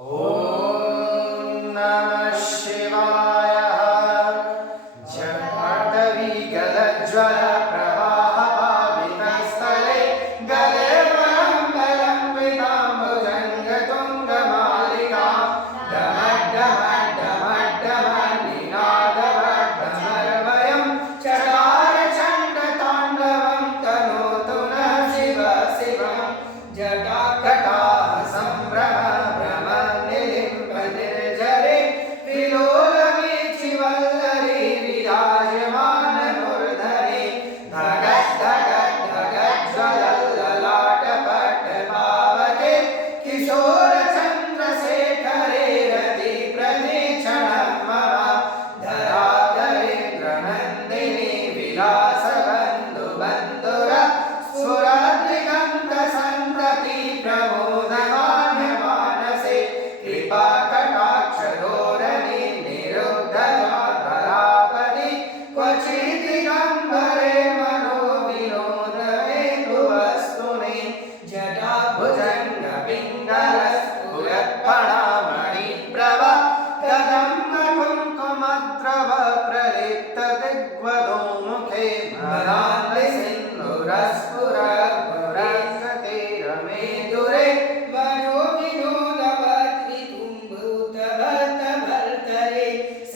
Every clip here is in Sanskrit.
ॐ नमः शिवाय। जटाटवीगलज्ज्वल प्रवाहपावितस्थले गले वरम्बलम्बिताम्बुजङ्गतुङ्गमालिकां डमड्डमड्डमड्डमनिनादवड्डमर्वयं चकारचण्डताण्डवं तनोतु नः शिव शिवं। जटाकटाः सम्भ्रम विलोलवीचिवल्लरी विराजमानमूर्धने धगद्धगद्धगज्ज्वलल्ललाटपट्टपावके किशोरचन्द्रशेखरे रतिप्रतीक्षणं मम धराधरेन्द्रनन्दिनी विलासबन्धुबन्धुर स्फुरद्दिगन्तसन्तति प्रमोदमानमानसे कृपाकटाक्षधोरणे निरुद्धजाधरापदि क्वचिद्दिगम्बरे मनोविनोदहेतुवस्तुने जटाभुजङ्गपिङ्गलस्फुरत्फणामणिप्रभ कदम्बकुङ्कुमद्रव प्रलिप्तदिग्वधूमुखे मदान्धसिन्धुरस्फुरद्भुरस्रतिरमेदुरे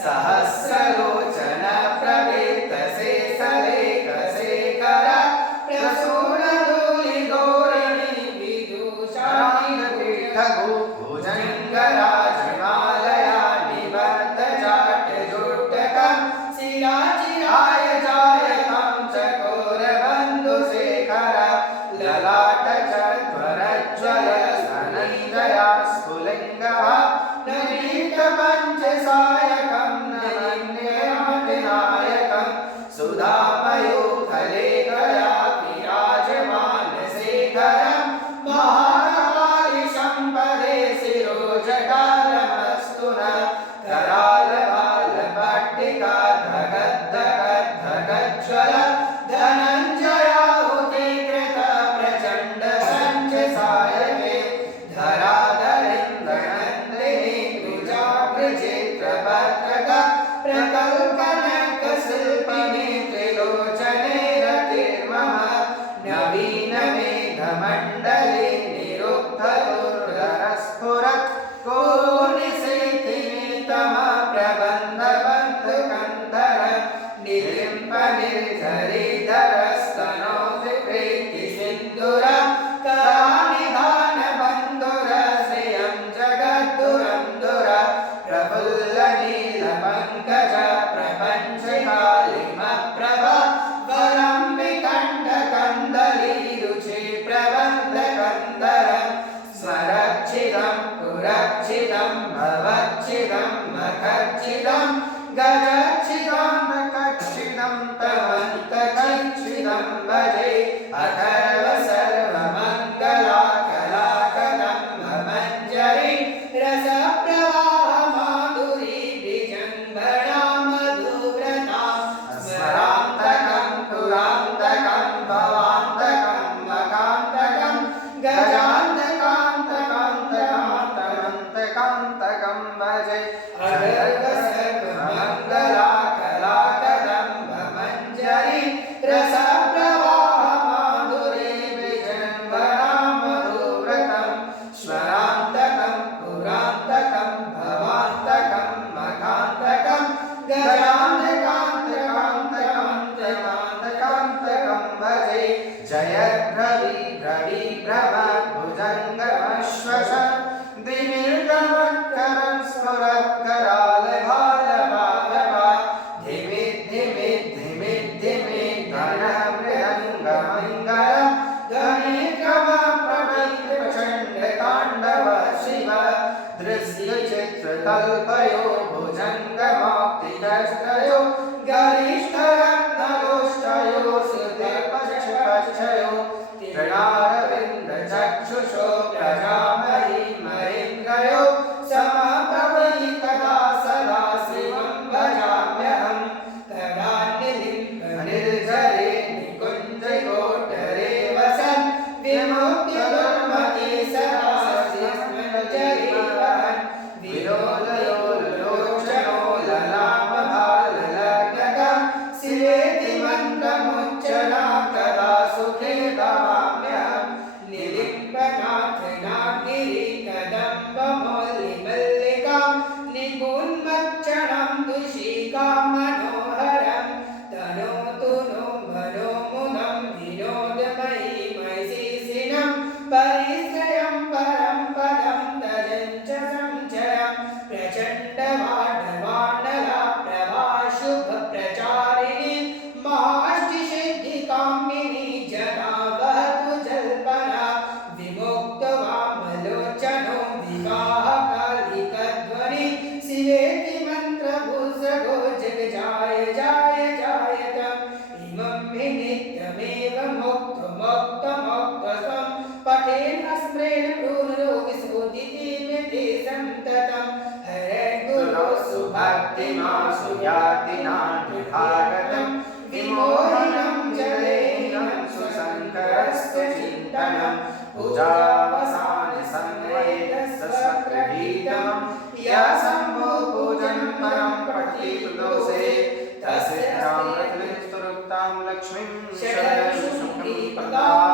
सहस्रलोचन प्रवेतसे सलेखशेखर प्रसूनधूलिगोरिणि विदूषाङ्गभुजङ्गराजमालया निबद्धजाटजुष्टकं शिराचिराय जायतां चकोरबन्धुशेखर ललाटचत्वरज्ज्वल सनन्दया स्फुलिङ्गः नवीकपञ्चसायकं नमन्यनायकं सुधामयूखलेखया विराजमानशेखरं महाकालिशम्पदे शिरोजटालमस्तु नः करालबालपट्टिका धगद्धगद्धगज्ज्वल धनञ्जयाहुते कृत प्रचण्ड सञ्चसायके धराधरेन्द्रनन्दिनी द्विजाग्रचित्रपत्रक प्रकल्पनकशिल्पिनी त्रिलोचने रतिर्मम नवीनमेघमण्डले निरुद्धदुर्धरस्फुरत् कोनिशेथिनीतम प्रबन्धबन्धकन्धर निलिम्पनिर्झरीधरस्तनोतिप्रीतिसिन्धुर करानिधानबन्धुर श्रियं जगद्दुरन्धुर प्रफुल्लनीलपङ्कज प्रपञ्चकालिमप्रभ वलम्बिकण्ठकन्दलीरुचि प्रबन्धकन्दरं स्मरच्छिदं पुरच्छिदं भवच्छिदं मखच्छिदं गजच्छिदं मकच्छिदं तमन्तकच्छिदं भजे अथर्व सर्वमङ्गलाकलाकदम्भमञ्जरी रसप्रवाहमाधुरी विजृम्भणा मधुव्रता स्मरान्तकं पुरान्तकं भवान्तकं मकान्तकं गजान्तकान्तकान्तकान्तकान्तकान्तकं भजे अथर्व सर्वमङ्गलाकलाकदम्भमञ्जरी रसप्रवाहमाधुरी विजृम्भणा मधुव्रतं स्मरान्तकं पुरान्तकं भवान्तकं मकान्तकं गजान्तकान्तकान्तकान्तकान्तकान्तकं भजे जयद्रविभ्रविभ्रमद्भुजङ्गमश्वश दिमिर्गमत्करं स्फुरत्करालभालभालभा धिमिद्धिमिद्धिमिद्धिमि घनमृदङ्गमङ्गलं ध्वनिक्रमप्रचण्डताण्डव शिव दृश्यचित्रकल्पयो भुजङ्गमाप्तिकष्टयो गरिष्ठरत्नलोष्टयो सुधिपक्षपक्षयो तृणारविन्दचक्षुषो प्रजामही मरीन्द्रयो समप्रभैकदा सदा शिवं भजाम्यहं तदान्यलिम्बनिर्झरे निकुञ्जकोटरे वसन् विमुक्तिदुर्मते सदा स्मरजरे वहन् कालिकाः कालिकध्वनि शिवेति मन्त्रभूषगो जगजाय जाय जायतम् इमं हि नित्यमेव मोक्तमोक्तमोक्तस्वं पठेन् स्मरेण प्रणुरो विस्फुटिति सन्ततं हरेर्गुरो सुभक्तिमासु याति नान्यथागतं विमोहनं जलेनं सुशङ्करस्य चिन्तनं पूजावसाने संवेदस्वगृहीतं या शम्भो पूजनं परं पठति तुलसे तस्य रामरत्नस्तुरुक्तां लक्ष्मीं शरणं सुखं प्रदाय